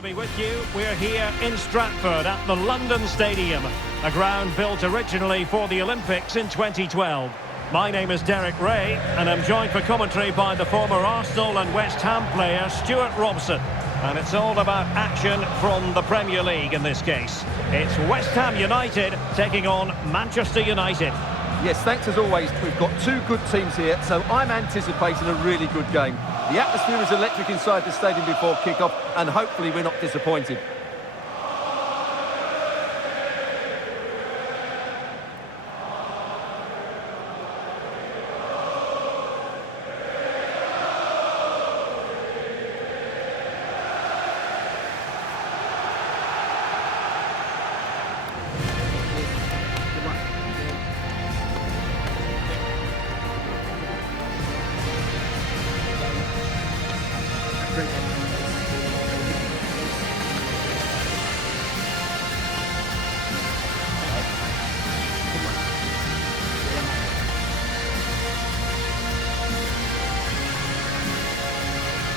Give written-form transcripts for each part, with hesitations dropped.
to be with you. We're here in Stratford at the London Stadium, a ground built originally for the Olympics in 2012. My name is Derek Ray, and I'm joined for commentary by the former Arsenal and West Ham player Stuart Robson. And it's all about action from the Premier League in this case. It's West Ham United taking on Manchester United. Yes, thanks as always. We've got two good teams here, so I'm anticipating a really good game. The atmosphere is electric inside the stadium before kick-off, and hopefully we're not disappointed.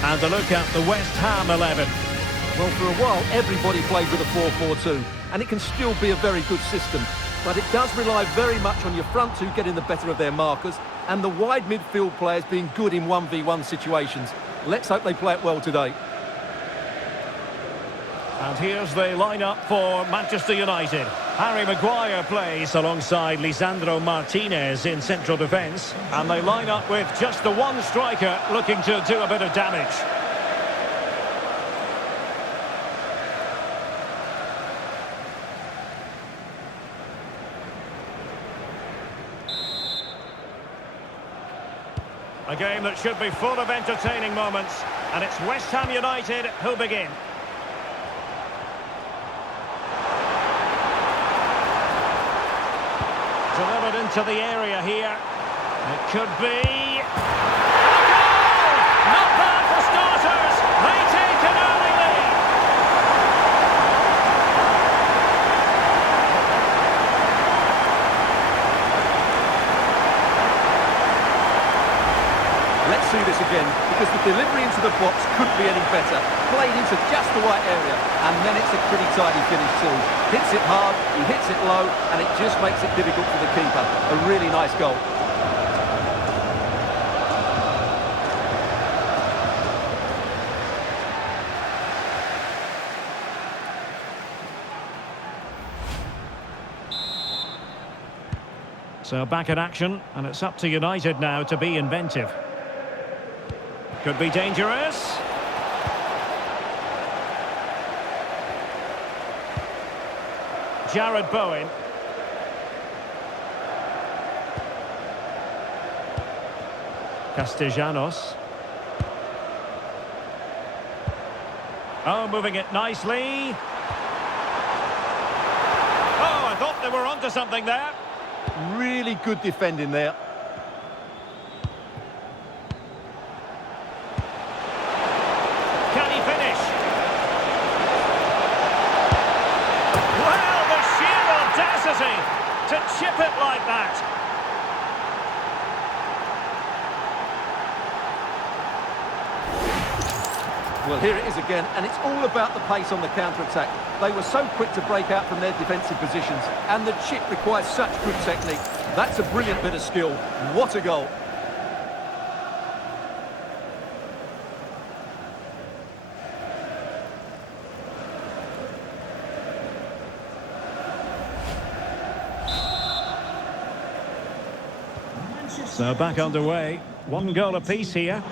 And a look at the West Ham 11. Well, for a while, everybody played with a 4-4-2, and it can still be a very good system. But it does rely very much on your front two getting the better of their markers, and the wide midfield players being good in 1v1 situations. Let's hope they play it well today. And here's the lineup for Manchester United. Harry Maguire plays alongside Lisandro Martinez in central defence. And they line up with just the one striker looking to do a bit of damage. A game that should be full of entertaining moments. And it's West Ham United who begin. Delivered into the area here. It could be... a goal! Not bad for starters. They take an early lead. Let's see this again, because the delivery into the box couldn't be any better. Played into just the right area, and then it's a pretty tidy finish too. Hits it hard, he hits it low, and it just makes it difficult for the keeper. A really nice goal. So back in action, and it's up to United now to be inventive. Could be dangerous. Jared Bowen. Castellanos. Oh, moving it nicely. Oh, I thought they were onto something there. Really good defending there. Can he finish? Well, the sheer audacity to chip it like that. Well, here it is again, and it's all about the pace on the counter-attack. They were so quick to break out from their defensive positions, and the chip requires such good technique. That's a brilliant bit of skill. What a goal. So back underway. One goal apiece here.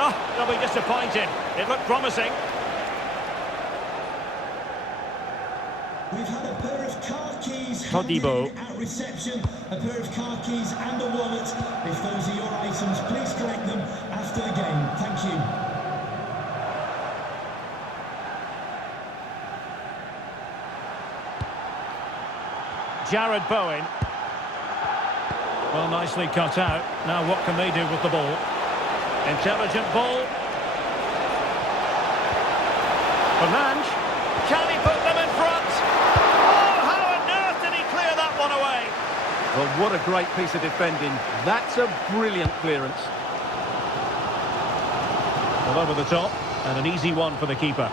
Oh, they'll be disappointed. It looked promising. We've had a pair of car keys Todibo at reception, a pair of car keys and a wallet. If those are your items, please collect them after the game. Thank you. Jared Bowen. Well, nicely cut out. Now what can they do with the ball? Intelligent ball. Fernandes. Can he put them in front? Oh, how on earth did he clear that one away? Well, what a great piece of defending. That's a brilliant clearance. Well, over the top, and an easy one for the keeper.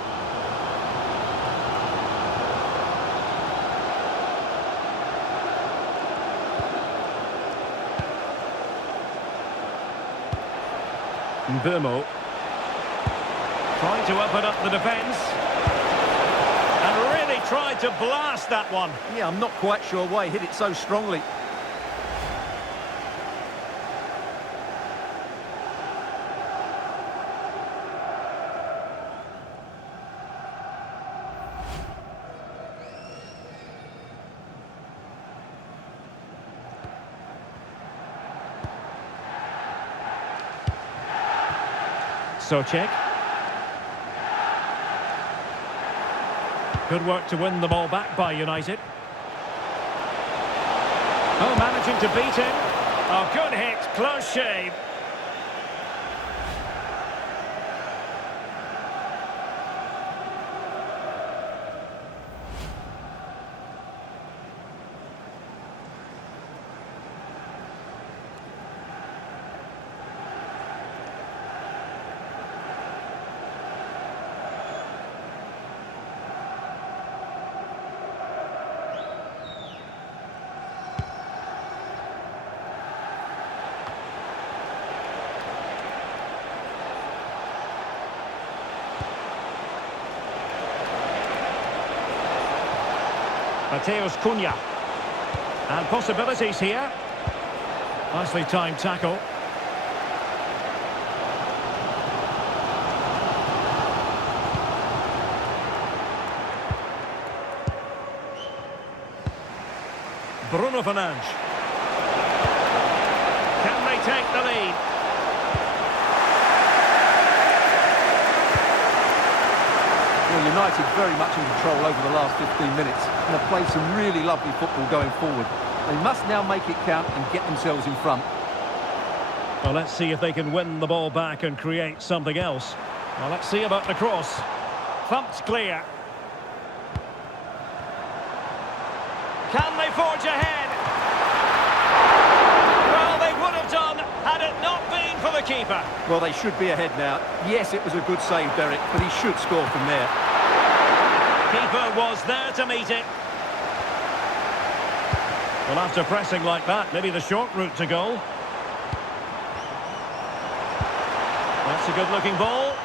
Burmo trying to open up the defence and really tried to blast that one. Yeah, I'm not quite sure why he hit it so strongly. Socek. Good work to win the ball back by United. Oh, managing to beat him. Oh, good hit, close shave. Mateus Cunha. And possibilities here. Nicely timed tackle. Bruno Fernandes. Can they take the lead? Well, United very much in control over the last 15 minutes and have played some really lovely football going forward. They must now make it count and get themselves in front. Well, let's see if they can win the ball back and create something else. Well, let's see about the cross. Thumped clear. Can they forge ahead? Well, they would have done had it not been for the keeper. Well, they should be ahead now. Yes, it was a good save, Derek, but he should score from there. Keeper was there to meet it. Well, after pressing like that, maybe the short route to goal. That's a good-looking ball.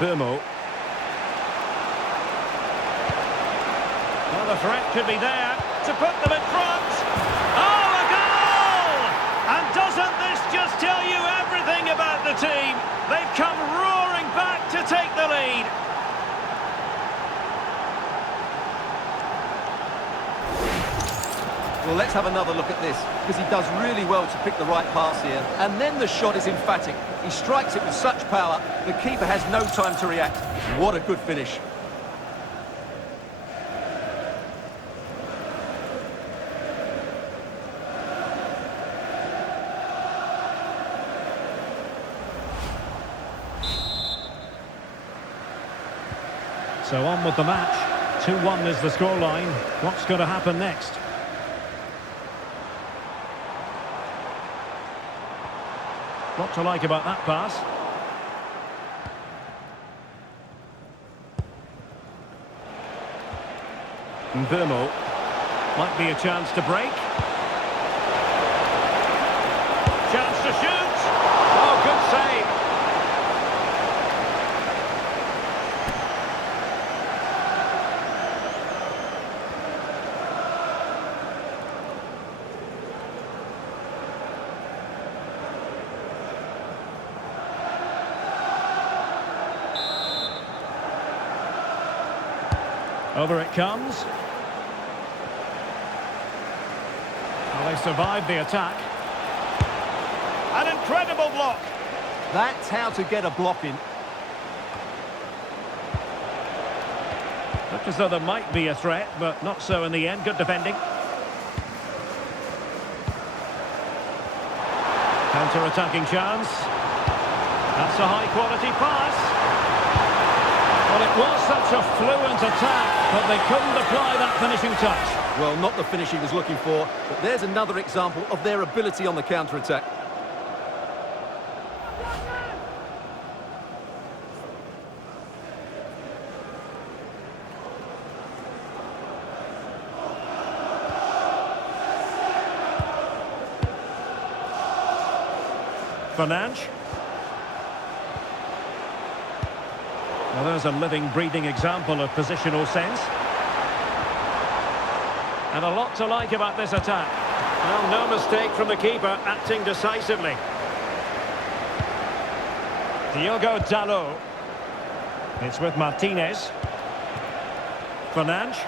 Burmo. Well, the threat could be there to put them in front. Oh, a goal! And doesn't this just tell you everything about the team? They've come roaring back to take the lead. Well, let's have another look at this, because he does really well to pick the right pass here. And then the shot is emphatic. He strikes it with such power, the keeper has no time to react. What a good finish. So on with the match. 2-1 is the scoreline. What's going to happen next? What to like about that pass? Burmo. Might be a chance to break. Chance to shoot. Oh, good save. Over it comes. Well, they survived the attack. An incredible block. That's how to get a block in. Looked as though there might be a threat, but not so in the end. Good defending. Counter-attacking chance. That's a high-quality pass. Well, it It was such a fluent attack, but they couldn't apply that finishing touch. Well, not the finish he was looking for, but there's another example of their ability on the counter-attack. Fernandes. Well, there's a living, breathing example of positional sense. And a lot to like about this attack. Well, no mistake from the keeper, acting decisively. Diogo Dalot. It's with Martinez. Fernandes.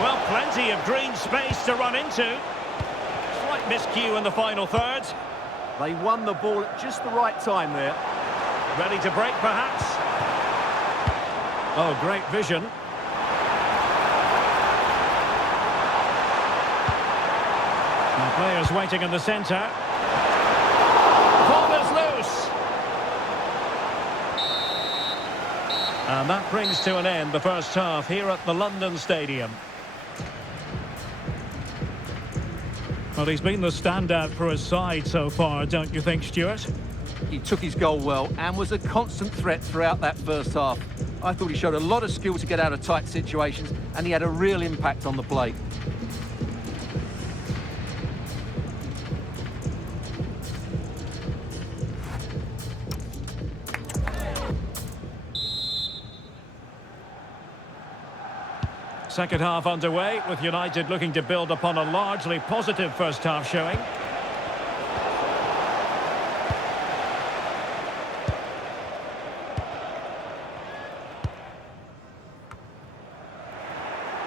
Well, plenty of green space to run into. Slight miscue in the final third. They won the ball at just the right time there. Ready to break, perhaps? Oh, great vision. And players waiting in the centre. Ball is loose. And that brings to an end the first half here at the London Stadium. Well, he's been the standout for his side so far, don't you think, Stuart? He took his goal well and was a constant threat throughout that first half. I thought he showed a lot of skill to get out of tight situations, and he had a real impact on the play. Second half underway, with United looking to build upon a largely positive first half showing.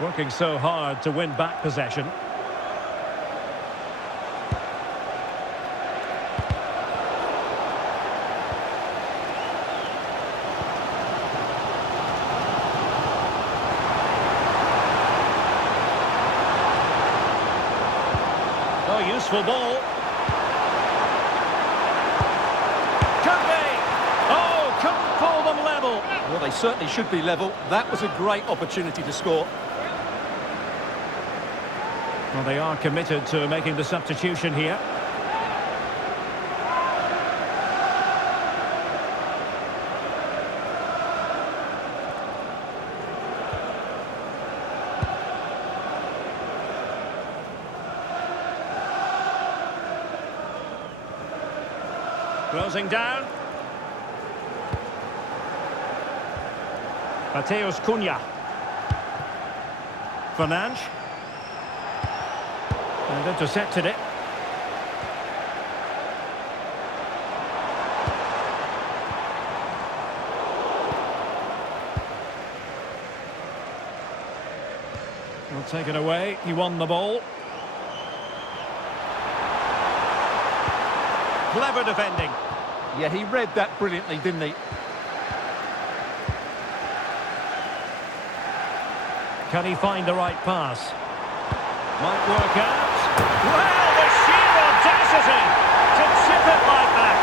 Working so hard to win back possession. Oh, useful ball. Could be. Oh, couldn't pull them level. Well, they certainly should be level. That was a great opportunity to score. Well, they are committed to making the substitution here. Closing down. Mateus Cunha. Fernandes. And intercepted it. Well, taken away. He won the ball. Clever defending. Yeah, he read that brilliantly, didn't he? Can he find the right pass? Might work out. Well, the sheer audacity to chip it like that.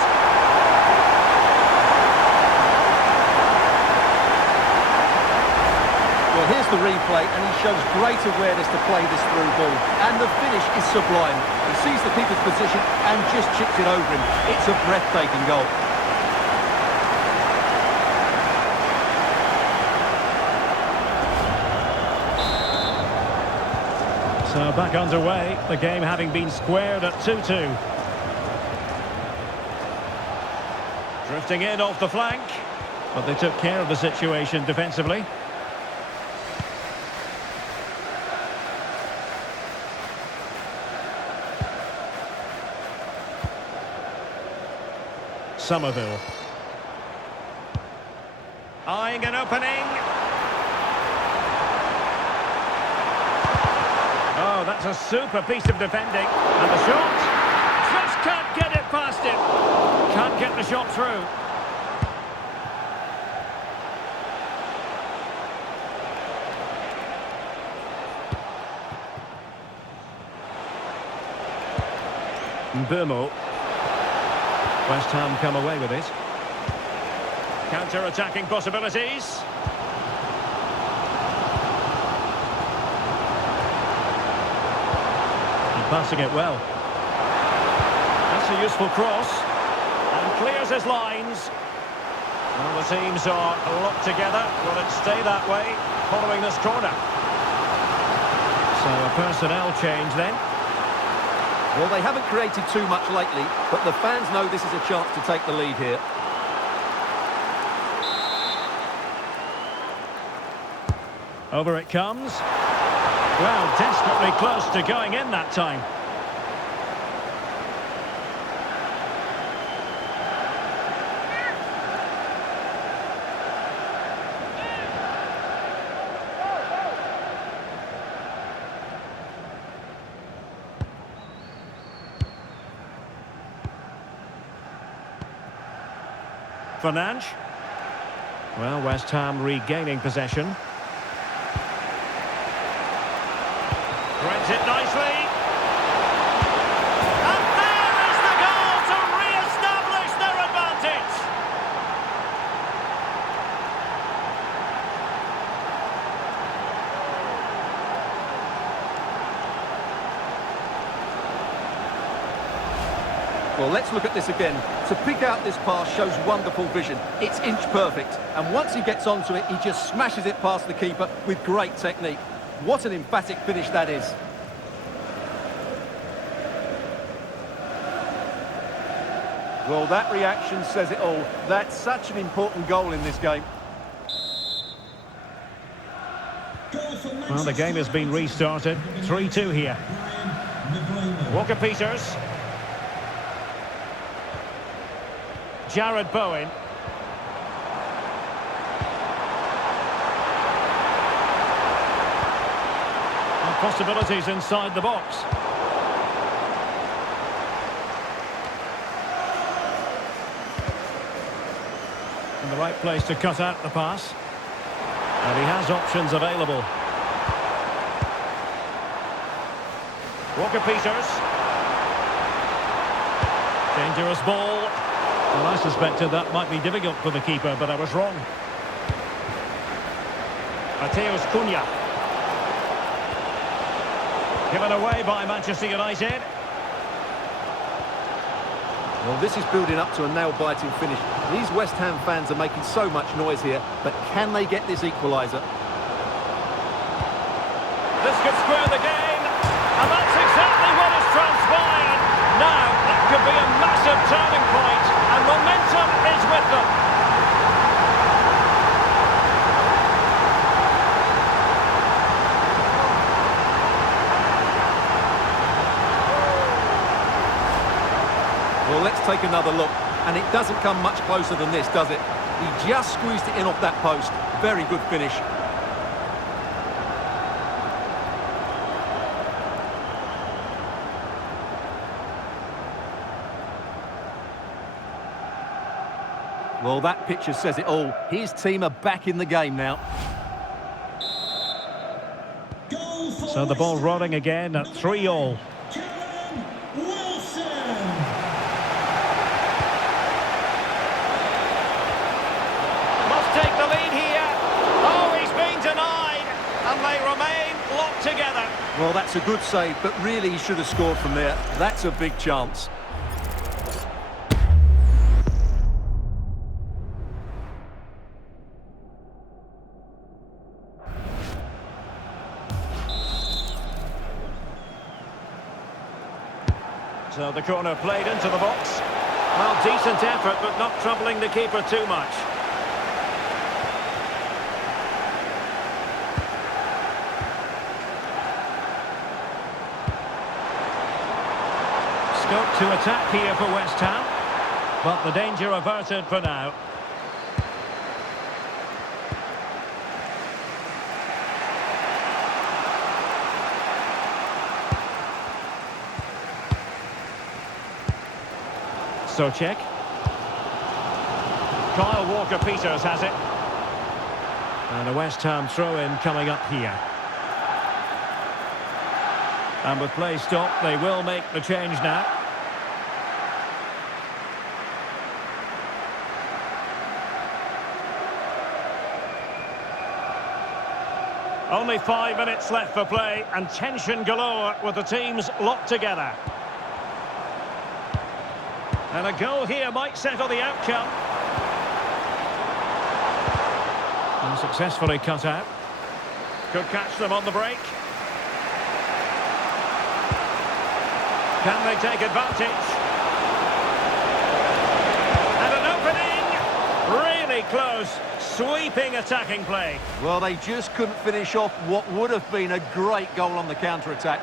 Well, here's the replay, and he shows great awareness to play this through ball. And the finish is sublime. He sees the keeper's position and just chips it over him. It's a breathtaking goal. So back underway, the game having been squared at 2-2. Drifting in off the flank, but they took care of the situation defensively. Somerville. Eyeing an opening. Oh, that's a super piece of defending. And the shot. Just can't get it past him. Can't get the shot through. Burmo. West Ham come away with it. Counter-attacking possibilities. And passing it well. That's a useful cross. And clears his lines. Well, the teams are locked together. Will it stay that way following this corner? So a personnel change then. Well, they haven't created too much lately, but the fans know this is a chance to take the lead here. Over it comes. Well, desperately close to going in that time. Fernandes. Well, West Ham regaining possession. Threads it nicely. And there is the goal to re-establish their advantage. Well, let's look at this again. To pick out this pass shows wonderful vision. It's inch perfect. And once he gets onto it, he just smashes it past the keeper with great technique. What an emphatic finish that is. Well, that reaction says it all. That's such an important goal in this game. Well, the game has been restarted. 3-2 here. Walker-Peters. Jared Bowen. And possibilities inside the box. In the right place to cut out the pass. And he has options available. Walker-Peters. Dangerous ball. Well, I suspected that might be difficult for the keeper, but I was wrong. Mateus Cunha. Given away by Manchester United. Well, this is building up to a nail-biting finish. These West Ham fans are making so much noise here, but can they get this equaliser? This could square the game, and that's exactly what has transpired. Now, that could be a massive turning point, and momentum is with them. Well, let's take another look. And it doesn't come much closer than this, does it? He just squeezed it in off that post. Very good finish. Well, that picture says it all. His team are back in the game now. So the ball rolling again at 3-3. Take the lead here. Oh, he's been denied, and they remain locked together. Well, that's a good save, but really he should have scored from there. That's a big chance. So the corner played into the box. Well, decent effort, but not troubling the keeper too much. Scope to attack here for West Ham, but the danger averted for now. Socek. Kyle Walker-Peters has it. And a West Ham throw-in coming up here. And with play stopped, they will make the change now. Only 5 minutes left for play and tension galore with the teams locked together. And a goal here might settle the outcome. And successfully cut out. Could catch them on the break. Can they take advantage? And an opening! Really close. Sweeping attacking play. Well, they just couldn't finish off what would have been a great goal on the counter-attack.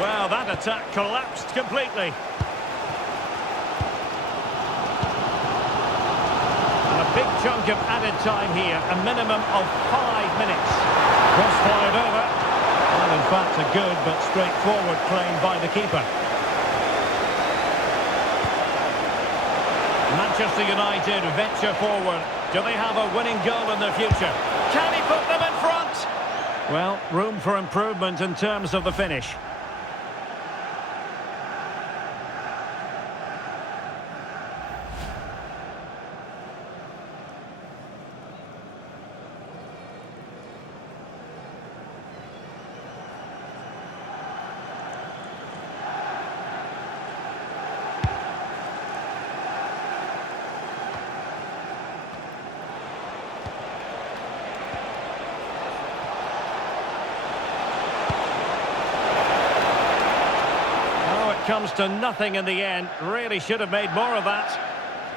Well, that attack collapsed completely. And a big chunk of added time here, a minimum of 5 minutes. Cross-fired over. Well, in fact, a good but straightforward claim by the keeper. Manchester United venture forward. Do they have a winning goal in their future? Can he put them in front? Well, room for improvement in terms of the finish. Comes to nothing in the end. Really should have made more of that.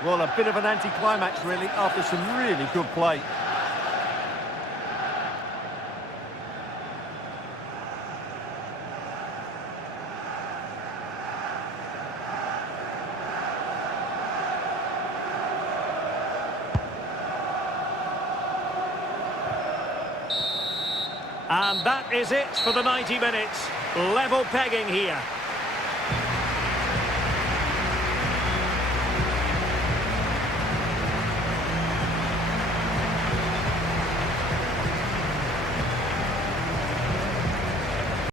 Well, a bit of an anticlimax, really, after some really good play. And that is it for the 90 minutes. Level pegging here.